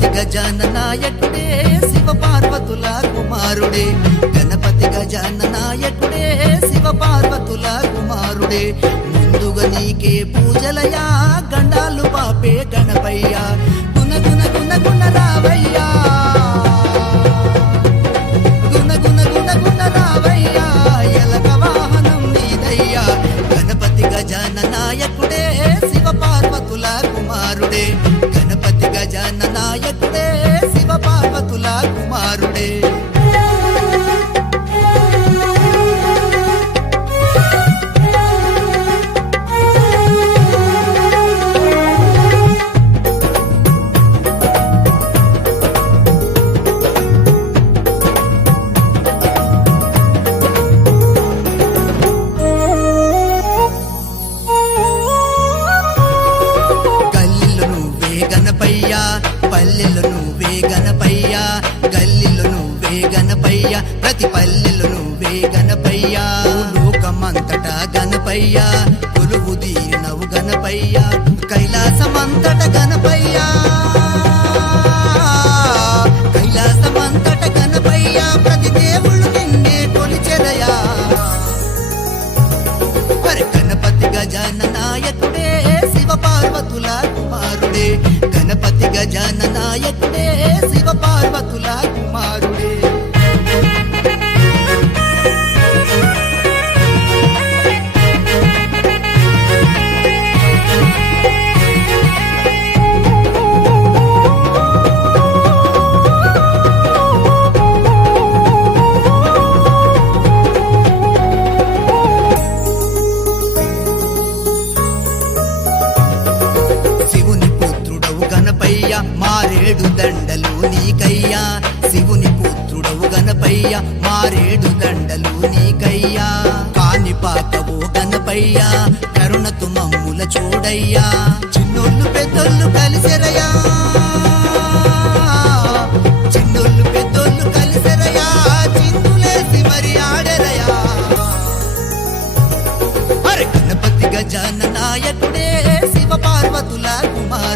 గణపతి గజాన నాయకుడే శివ పార్వతుల కుమారుడే. గణపతి గజాన నాయకుడే శివ పార్వతుల కుమారుడే. ముందుగా నీకే పూజలయా గండాలు పాపే గణపయ్యా. గుణ గుణ గుణ గుణ రావయ్యా. గుణ గుణ గుణ గుణ రావయ్యా. ఎలక వాహనం నీదయ్యా గణపతి గజాన గజాన గణపయ్యా నువ్వే గణపయ్యా గల్లిలో నువ్వే గణపయ్యా ప్రతి పల్లెలో నువ్వే గణపయ్యా. లోకమంతటా గణపయ్యా కొలువు తీరినవు గణపయ్యా కైలాసమంతట గణపయ్యా. కైలాసమంతట గణపయ్యా ప్రతి దేవుళ్ళు నిన్నే కొలిచెదయా మరి గణపతి గజాన నాయకుడే శివ పార్వతుల గణపతి శ్రీ గణపయ్య మారేడు దండలు నీకయ్యా. శివుని పుత్రుడవు గనపయ్య మారేడు దండలు నీకయ్యా. కానిపాకవు గనపయ్య కరుణ తుమ్ముల చూడయ్యా. చిన్నోళ్ళు పెద్దోళ్ళు కలిసెరయా. చిన్నోళ్ళు గజాన నాయకుడే శివ పార్వతుల కుమారు.